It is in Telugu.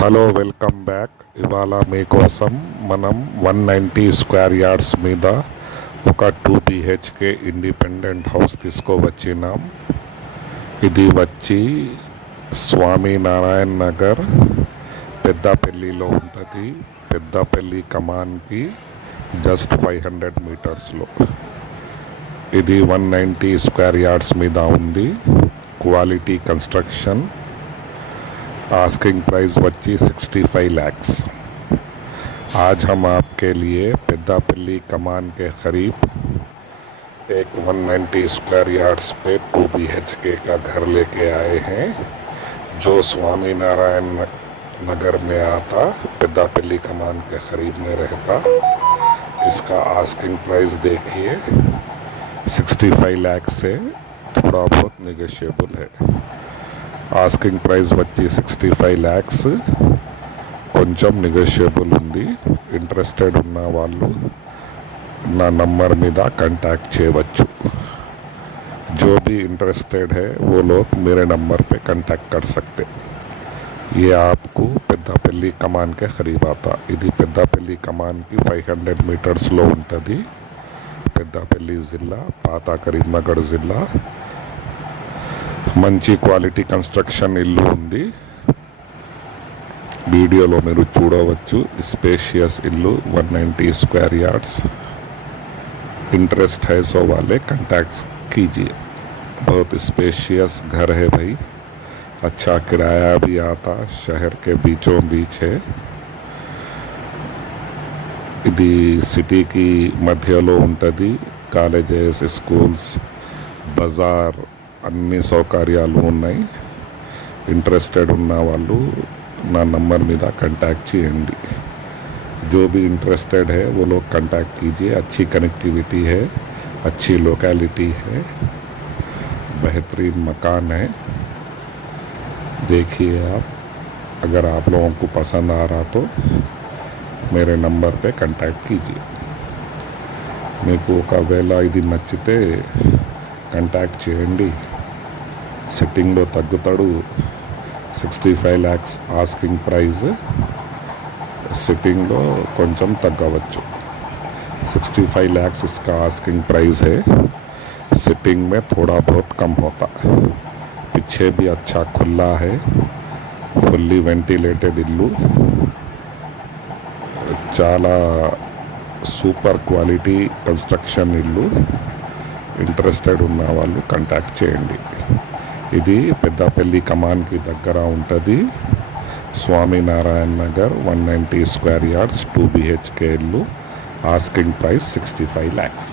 Hello, welcome back. ఇవాళ మీకోసం మనం 190 స్క్వేర్ యార్డ్స్ మీద ఒక 2 BHK ఇండిపెండెంట్ హౌస్ తీసుకోవచ్చినాం. ఇది వచ్చి స్వామినారాయణ నగర్ పెద్దపల్లిలో ఉంటుంది. పెద్దపల్లి కమాన్కి జస్ట్ 500 మీటర్స్లో. ఇది 190 స్క్వేర్ యార్డ్స్ మీద ఉంది. Quality construction. आस्किंग प्राइस बच्ची 65 लाख। आज हम आपके लिए पेद्दापल्ली कमान के करीब एक 190 स्क्वायर यार्ड्स पे 2 BHK का घर लेके आए हैं, जो स्वामी नारायण नगर में आता, पेद्दापल्ली कमान के करीब में रहता। इसका आस्किंग प्राइस देखिए 65 लाख से थोड़ा बहुत नेगोशिएबल है। ఆస్కింగ్ ప్రైస్ వచ్చి 65 lakhs, కొంచెం నెగోషియబుల్ ఉంది. ఇంట్రెస్టెడ్ ఉన్న వాళ్ళు నా నంబర్ మీద కాంటాక్ట్ చేయవచ్చు. जो भी इंटरेस्टेड है वो लोग मेरे नंबर पे कांटेक्ट कर सकते. ये आपको పెద్దపల్లి కమాన్ के करीब आता. ఇది పెద్దపల్లి కమాన్కి 500 మీటర్స్లో ఉంటుంది. పెద్దపల్లి జిల్లా, పాత కరీంనగర్ జిల్లా. మంచి క్వాలిటీ కన్స్ట్రక్షన్ ఇల్లు ఉంది. వీడియోలో మీరు చూడవచ్చు. స్పేషియస్ ఇల్లు, 190 स्क्वायर यार्ड्स. इंटरेस्ट है सो वाले कांटेक्ट कीजिए. बहुत स्पेशियस घर है भाई. अच्छा किराया भी आता. शहर के बीचों बीच है. ఇది సిటీకి మధ్యలో ఉంటుంది. కాలేజెస్, స్కూల్స్, బజార్ అన్ని సౌకర్యాలు ఉన్నాయి. ఇంట్రెస్టెడ్ ఉన్న వాళ్ళు నా నంబర్ మీద కాంటాక్ట్ చేయండి. जो भी इंटरेस्टेड है वो लोग कांटेक्ट कीजिए. अच्छी कनेक्टिविटी है, अच्छी लोकेलिटी है, बेहतरीन मकान है. देखिए आप, अगर आप लोगों को पसंद आ रहा तो मेरे नंबर पे कांटेक्ट कीजिए. మీకు ఒకవేళ ఇది నచ్చితే కాంటాక్ట్ చేయండి. సిట్టింగ్లో తగ్గుతాడు. 65 lakhs ఆస్కింగ్ ప్రైస్. సిట్టింగ్లో కొంచెం తగ్గవచ్చు. 65 lakhs इसका आस्किंग प्राइस है. सिटिंग में थोड़ा बहुत कम होता. पीछे भी अच्छा खुला है. फुल्ली वेंटिलेटेड इल्लू. చాలా సూపర్ క్వాలిటీ కన్స్ట్రక్షన్ ఇల్లు. ఇంట్రెస్టెడ్ ఉన్న వాళ్ళు కాంటాక్ట్ చేయండి. ఇది పెద్దపల్లి కమాన్కి దగ్గర ఉంటుంది. Swaminarayan Nagar, 190 square yards, 2 BHK ఇల్లు. Asking price 65 lakhs.